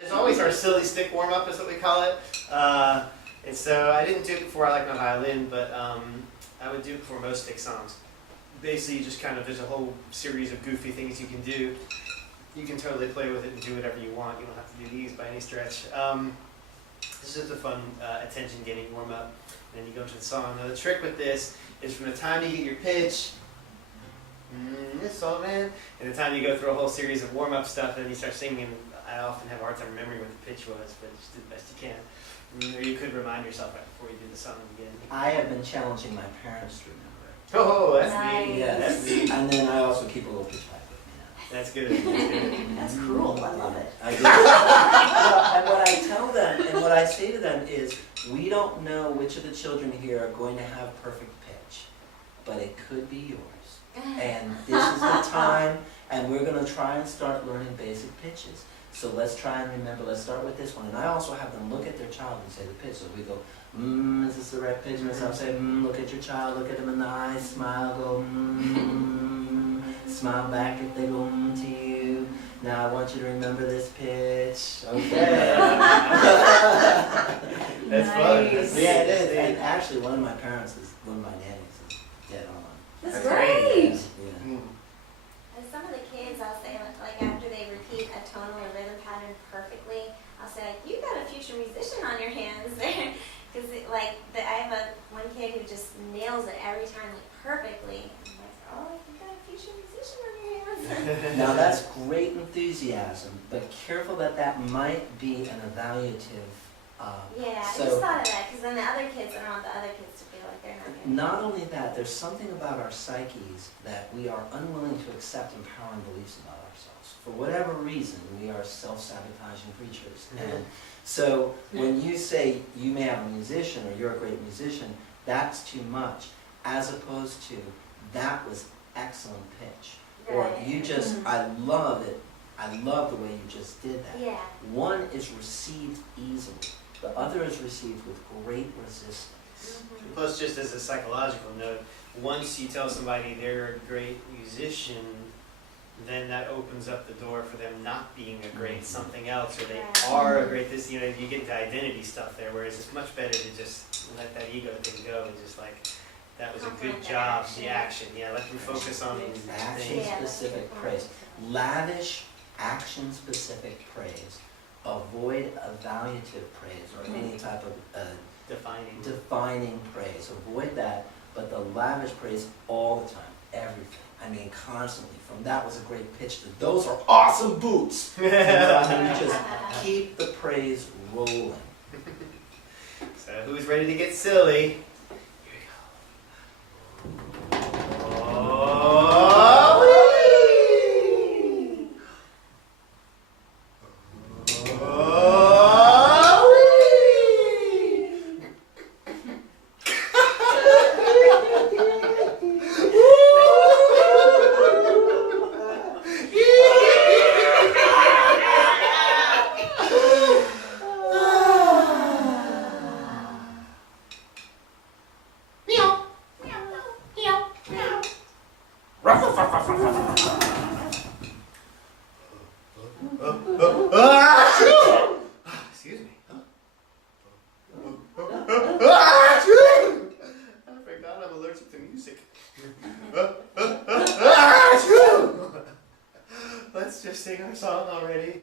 There's always our silly stick warm-up is what we call it. And so I didn't do it before I like my violin, but I would do it before most stick songs. Basically, you just kind of, there's a whole series of goofy things you can do. You can totally play with it and do whatever you want. You don't have to do these by any stretch. This is just a fun attention-getting warm-up. And then you go into the song. Now the trick with this is from the time you get your pitch, this all man, and the time you go through a whole series of warm-up stuff, and then you start singing. I often have a hard time remembering what the pitch was, but just do the best you can. Or you could remind yourself right before you do the song again. I have been challenging my parents to remember it. Oh, that's Nice. neat. Yes. That's neat. And then I also keep a little pitch pipe with me now. That's good. That's good. That's cool. I love it. I do. Well, and what I tell them, and what I say to them is, we don't know which of the children here are going to have perfect pitch, but it could be yours. And this is the time, and we're going to try and start learning basic pitches. So let's try and remember, let's start with this one. And I also have them look at their child and say the pitch. So we go, is this the right pitch? And I'll say, look at your child, look at them in the eyes, smile, go, smile back if they go, to you. Now I want you to remember this pitch. Okay. That's fun. Nice. Yeah, it is. And actually, one of my nannies is dead on. That's That's great. Yeah. And some of the kids, I'll say, like after they repeat a tonal or rhythm pattern perfectly, I'll say, like, you've got a future musician on your hands there. Because, I have one kid who just nails it every time, like, perfectly. I'm like, oh, you've got a future musician on your hands. Now that's great enthusiasm, but careful that might be an evaluative. Yeah, I So- just thought of that, because then the other kids, I don't want the other kids to feel like they're not getting Not only that, there's something about our psyches that we are unwilling to accept empowering beliefs about ourselves. For whatever reason, we are self-sabotaging creatures. And so when you say you may have a musician or you're a great musician, that's too much, as opposed to that was excellent pitch. Or Right. you just, I love it, I love the way you just did that. Yeah. One is received easily, the other is received with great resistance. Plus, just as a psychological note, once you tell somebody they're a great musician, then that opens up the door for them not being a great something else, or they Right. are a great this. You know, you get into identity stuff there. Whereas it's much better to just let that ego thing go and just like, that was a good Compliment the job. action. The action, yeah. Let them focus on things. Action-specific Yeah. praise. Lavish, action-specific praise. Avoid evaluative praise or any type of Defining. defining praise. Avoid that, but the lavish praise all the time, everything. I mean, constantly. From that was a great pitch to those are awesome boots. You know, I mean, you just keep the praise rolling. So who's ready to get silly? Here we go. Oh, wee! Oh, wee! Excuse me. I forgot I'm allergic to music. Let's just sing our song already.